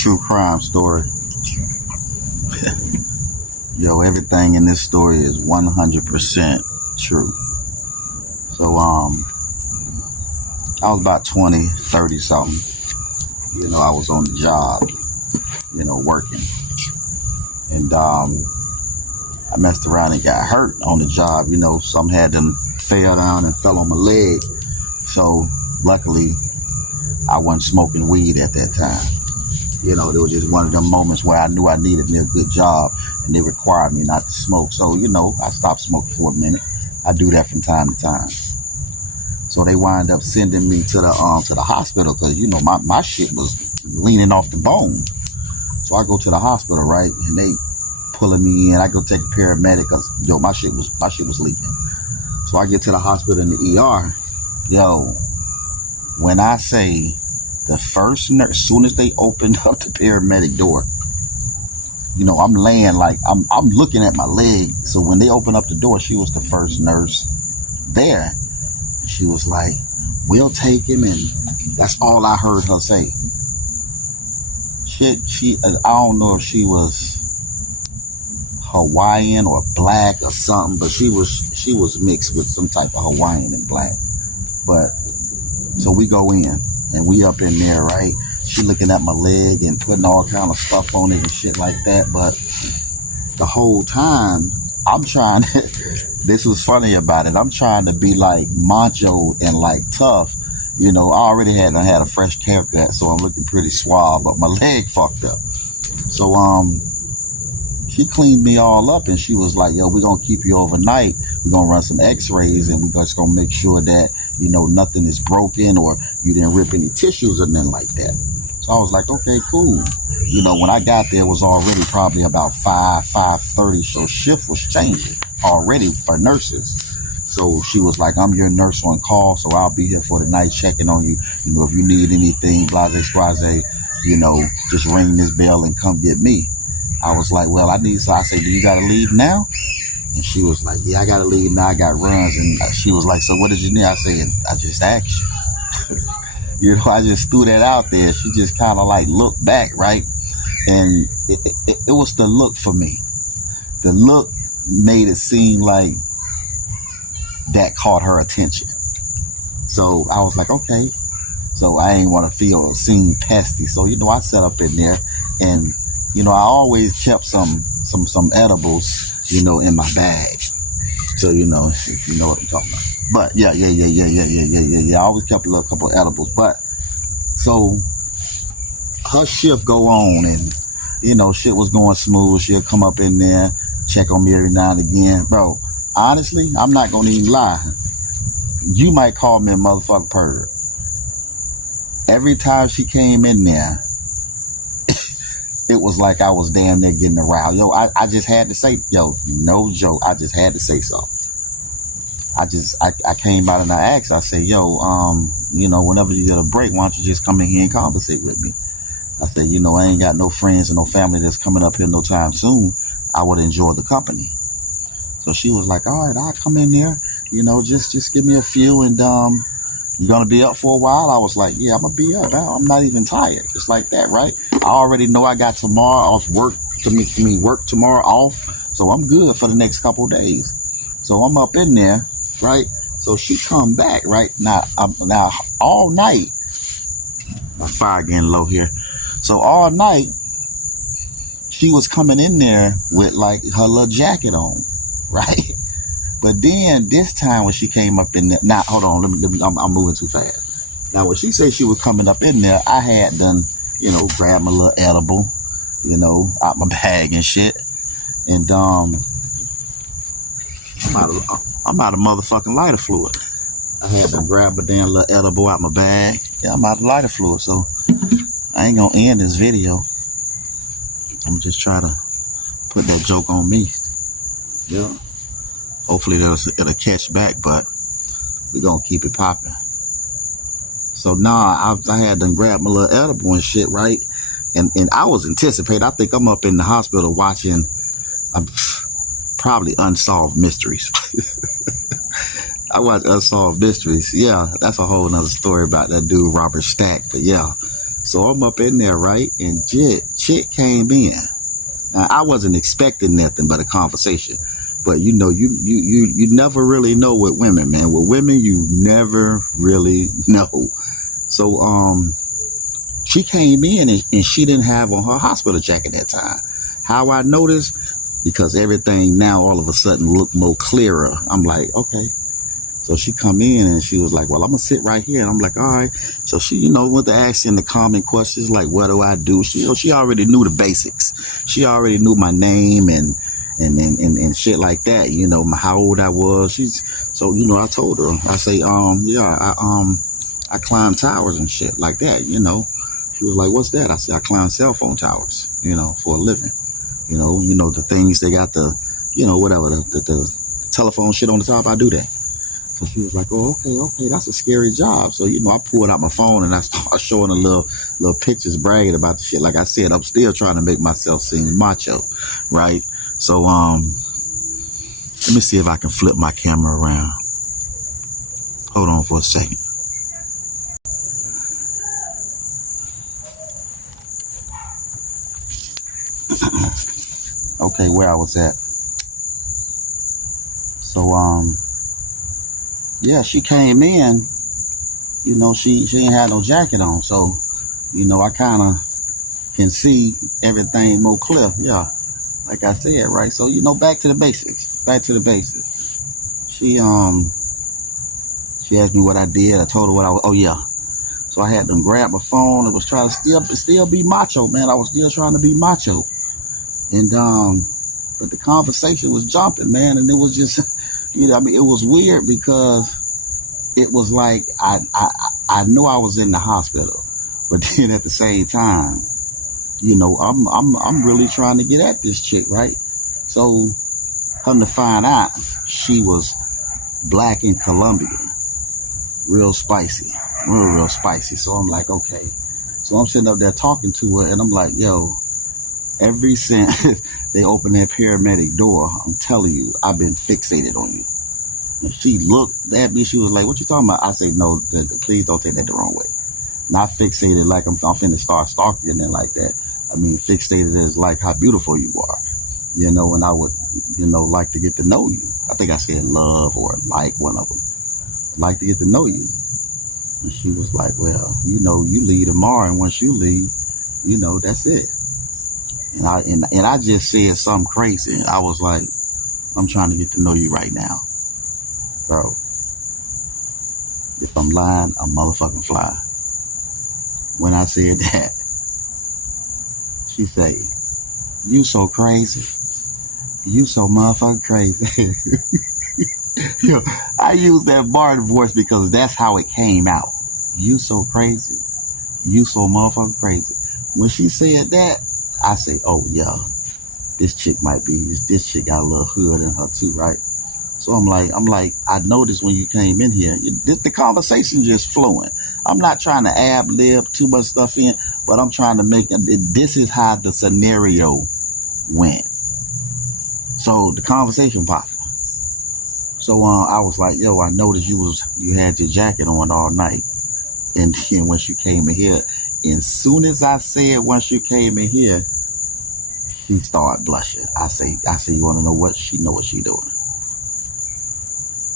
true crime story. Yo, everything in this story is 100% true. So, I was about 20, 30 something. You know, I was on the job, you know, working. And, I messed around and got hurt on the job. You know, something had to fell down and fell on my leg. So, luckily, I wasn't smoking weed at that time. You know, it was just one of them moments where I knew I needed me a good job and they required me not to smoke. So, you know, I stopped smoking for a minute. I do that from time to time. So they wind up sending me to the hospital because, you know, my shit was leaning off the bone. So I go to the hospital, right? And they pulling me in. I go take a paramedic because, yo, my shit was leaking. So I get to the hospital in the ER. Yo, when I say the first nurse, as soon as they opened up the paramedic door, you know, I'm laying like, I'm looking at my leg. So when they opened up the door, she was the first nurse there. She was like, we'll take him, and that's all I heard her say. I don't know if she was Hawaiian or black or something, but she was mixed with some type of Hawaiian and black. But so we go in and we up in there, right? She looking at my leg and putting all kind of stuff on it and shit like that. But the whole time I'm trying to, this was funny about it, I'm trying to be like macho and like tough. You know, I already had a fresh haircut, so I'm looking pretty suave, but my leg fucked up. So she cleaned me all up and she was like, yo, we're gonna keep you overnight. We're gonna run some x-rays and we're just gonna make sure that, you know, nothing is broken or you didn't rip any tissues or nothing like that. So I was like, okay, cool. You know, when I got there, it was already probably about 5:30, so shift was changing already for nurses. So she was like, I'm your nurse on call, so I'll be here for the night checking on you. You know, if you need anything, blase, squaze, you know, just ring this bell and come get me. I was like, well, so I said, do you got to leave now? And she was like, yeah, I got to leave now. I got runs. And she was like, so what did you need? I said, I just asked you. You know, I just threw that out there. She just kind of like looked back, right? And it was the look for me. The look made it seem like that caught her attention. So I was like, okay. So I ain't want to feel seen pesty. So, you know, I sat up in there and, you know, I always kept some edibles, you know, in my bag. So, you know, if you know what I'm talking about. But yeah. I always kept a little couple of edibles. But so her shift go on and, you know, shit was going smooth. She'll come up in there, check on me every now and again. Bro, honestly, I'm not going to even lie. You might call me a motherfucking pervert. Every time she came in there, it was like I was damn near getting aroused. Yo, I just had to say, yo, no joke. I just had to say something. I came out and I asked, I said, yo, you know, whenever you get a break, why don't you just come in here and conversate with me? I said, you know, I ain't got no friends and no family that's coming up here no time soon. I would enjoy the company. So she was like, all right, I'll come in there, you know, just give me a few and you gonna be up for a while? I was like, yeah, I'm gonna be up. I'm not even tired. Just like that, right? I already know I got tomorrow off work work tomorrow off. So I'm good for the next couple of days. So I'm up in there, right? So she come back, right? Now all night, my fire getting low here. So all night, she was coming in there with like her little jacket on, right? But then this time when she came up in there, now hold on, I'm moving too fast. Now when she said she was coming up in there, I had done, you know, grab my little edible, you know, out my bag and shit. And I'm out of motherfucking lighter fluid. I had to grab a damn little edible out my bag. Yeah, I'm out of lighter fluid, so I ain't gonna end this video. I'm just trying to put that joke on me. Yeah. Hopefully it'll catch back, but we're gonna keep it popping. So I had to grab my little edible and shit, right? And I was anticipating. I think I'm up in the hospital watching probably Unsolved Mysteries. I watch Unsolved Mysteries. Yeah, that's a whole nother story about that dude Robert Stack. But yeah, So I'm up in there, right? And chick came in. Now, I wasn't expecting nothing but a conversation. But you know, you never really know with women, man. With women, you never really know. So she came in and she didn't have on her hospital jacket that time. How I noticed? Because everything now all of a sudden looked more clearer. I'm like, okay. So she come in and she was like, well, I'm gonna sit right here. And I'm like, all right. So she, went to asking the common questions like, what do I do? She, she already knew the basics. She already knew my name and shit like that. How old I was. So I told her. I say, yeah, I climb towers and shit like that. She was like, what's that? I said, I climb cell phone towers. For a living. The things they got whatever the telephone shit on the top. I do that. So she was like, oh, okay, that's a scary job. So, I pulled out my phone and I started showing her little pictures, bragging about the shit. Like I said, I'm still trying to make myself seem macho, right? So, let me see if I can flip my camera around. Hold on for a second. Okay, where I was at. So, yeah, she came in, she ain't had no jacket on. So, I kind of can see everything more clear. Yeah, like I said, right? So, back to the basics. She asked me what I did. I told her what I was. Oh, yeah. So I had them grab my phone and was trying to still be macho, man. I was still trying to be macho. And, but the conversation was jumping, man. And it was just, it was weird because it was like I knew I was in the hospital, but then at the same time, I'm really trying to get at this chick, right? So come to find out, she was black and Colombian, real spicy. So I'm like, okay. So I'm sitting up there talking to her, and I'm like, yo, ever since they opened that paramedic door, I'm telling you, I've been fixated on you. And she looked at me. She was like, what you talking about? I said, no, please don't take that the wrong way. Not fixated like I'm finna start stalking and like that. I mean, fixated as like how beautiful you are. And I would, like to get to know you. I think I said love or like one of them. Like to get to know you. And she was like, well, you leave tomorrow, and once you leave, that's it. And I just said something crazy. I was like, I'm trying to get to know you right now. Bro, if I'm lying, I'm motherfucking fly. When I said that, she said, you so crazy. You so motherfucking crazy. I use that Barton voice because that's how it came out. You so crazy. You so motherfucking crazy. When she said that, I say, oh yeah, this chick got a little hood in her too, right? So I'm like, I noticed when you came in here, the conversation just flowing. I'm not trying to ad-lib too much stuff in, but I'm trying to make this is how the scenario went. So the conversation popped. So I was like, yo, I noticed you had your jacket on all night. And then once you came in here, as soon as I said once you came in here, she started blushing. I say, you want to know what? She know what she doing.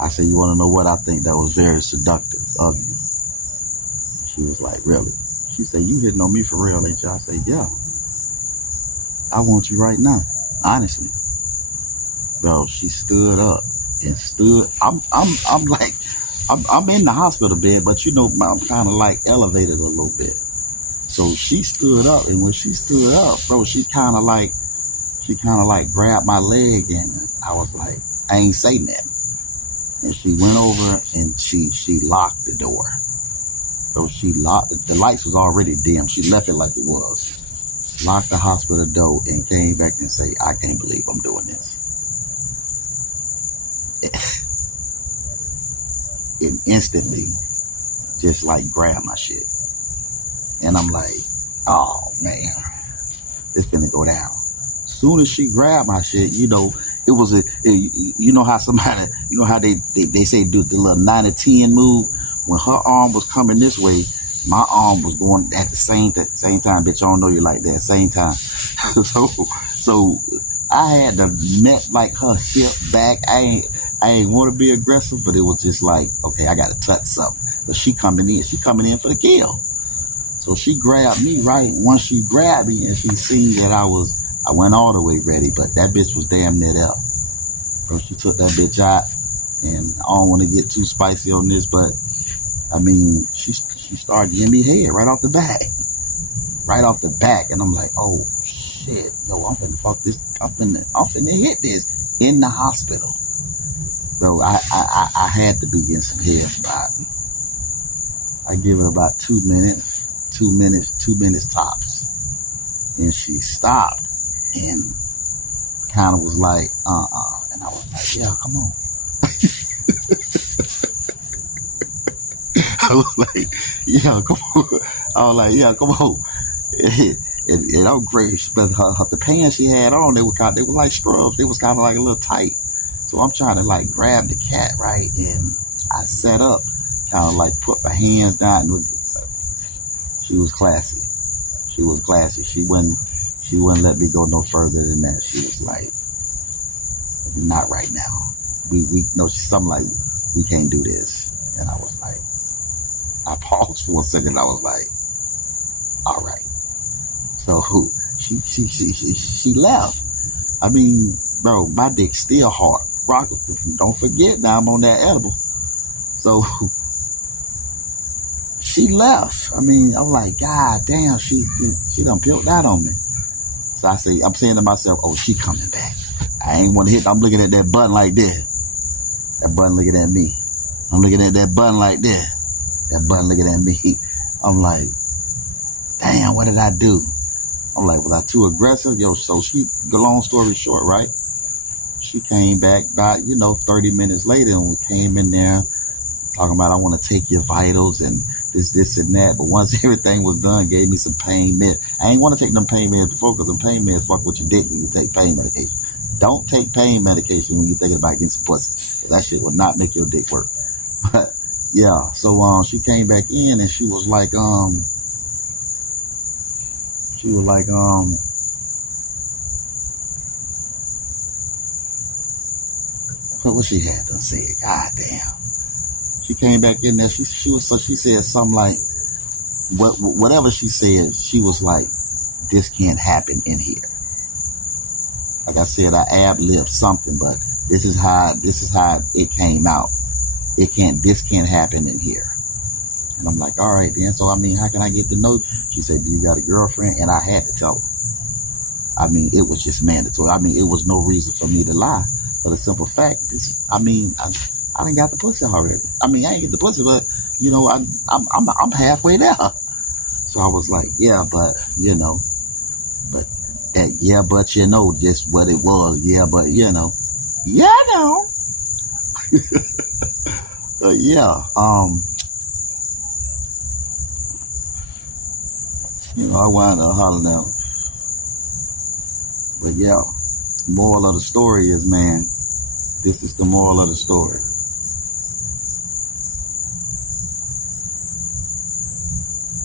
I said, you want to know what? I think that was very seductive of you. She was like, really? She said, you hitting on me for real, ain't you? I said, yeah. I want you right now, honestly. Bro, she stood up and stood. I'm in the hospital bed, but I'm kind of like elevated a little bit. So she stood up, and when she stood up, bro, she kind of like grabbed my leg, and I was like, I ain't say nothing. And she went over and she locked the door. So she locked it. The lights was already dim. She left it like it was. Locked the hospital door and came back and say, I can't believe I'm doing this. It instantly just like grabbed my shit. And I'm like, oh man, it's finna go down. Soon as she grabbed my shit, it was how somebody, how they say do the little 9 to 10 move. When her arm was coming this way, My arm was going at the same time, bitch. I don't know you like that. Same time. so I had to met like her hip back. I ain't want to be aggressive, but it was just like, okay, I got to touch something. But she coming in for the kill. So she grabbed me, right? Once she grabbed me and she seen that I went all the way ready, but that bitch was damn near there. So she took that bitch out, and I don't want to get too spicy on this, but I mean, she started giving me head right off the back. Right off the back. And I'm like, oh shit, yo, I'm finna fuck this, I'm finna hit this in the hospital. Bro, I had to be getting some head spot. I give it about 2 minutes, 2 minutes tops. And she stopped and kind of was like, and I was like, yeah, come on. I was like, yeah, come on. I was like, yeah, come on. And I'm great, but the pants she had on, they were like scrubs. They was kind of like a little tight. So I'm trying to like grab the cat, right? And I set up, kind of like put my hands down. And she was classy. She was classy. She wouldn't let me go no further than that. She was like, not right now. We know she's something like, we can't do this. And I was like, I paused for a second. I was like, all right. So she left. I mean, bro, my dick's still hard. Don't forget now I'm on that edible. So she left. I mean, I'm like, God damn, she done peeled that on me. So I'm saying to myself, oh, she coming back. I ain't want to hit. I'm looking at that button like this. That button looking at me. I'm looking at that button like this. That button looking at me. I'm like, damn, what did I do? I'm like, was I too aggressive? Yo, so long story short, right? She came back about, 30 minutes later, and we came in there talking about, I want to take your vitals and this and that. But once everything was done, gave me some pain meds. I ain't want to take them pain meds before, because them pain meds fuck with your dick when you take pain medication. Don't take pain medication when you're thinking about getting some pussy. That shit will not make your dick work. But yeah, so she came back in and she was like, what she had to say? God damn. She came back in there. She said something like, whatever she said, she was like, this can't happen in here. Like I said, I ad-libbed something, but this is how it came out. This can't happen in here. And I'm like, all right then. So I mean, how can I get to know? She said, do you got a girlfriend? And I had to tell her. I mean, it was just mandatory. I mean, it was no reason for me to lie. For the simple fact, I done got the pussy already. I mean, I ain't get the pussy, but I'm halfway there. So I was like, yeah, but but that but just what it was. Yeah, but yeah, no. Yeah. I wound up hollering out. But yeah, moral of the story is, man, this is the moral of the story.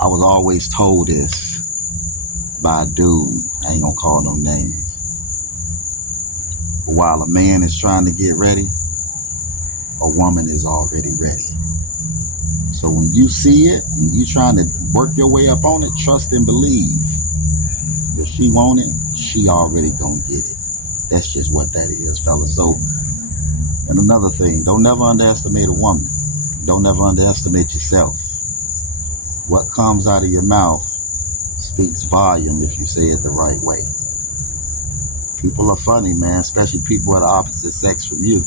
I was always told this by a dude, I ain't gonna call no names. But while a man is trying to get ready, a woman is already ready. So when you see it and you trying to work your way up on it, trust and believe. If she want it, she already gonna get it. That's just what that is, fellas. So, and another thing, don't never underestimate a woman. Don't never underestimate yourself. What comes out of your mouth speaks volume if you say it the right way. People are funny, man, especially people of the opposite sex from you.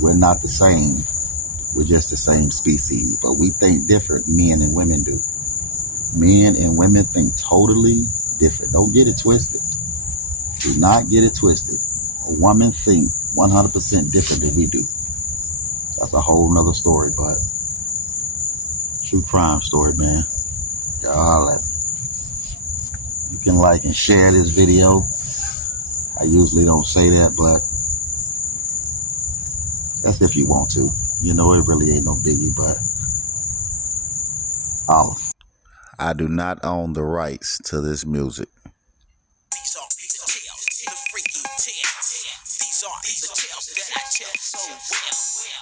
We're not the same. We're just the same species, but we think different, men and women do. Men and women think totally different. Don't get it twisted. Do not get it twisted. A woman think 100% different than we do. That's a whole nother story, but true crime story, man. Y'all, you can like and share this video. I usually don't say that, but that's if you want to. It really ain't no biggie, but Oh, I do not own the rights to this music. These are the tales, the freaky tales. These are the tales that I tell so well.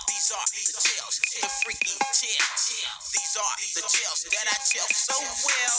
These are the tales, the freaky tales. These are the tales that I tell so well.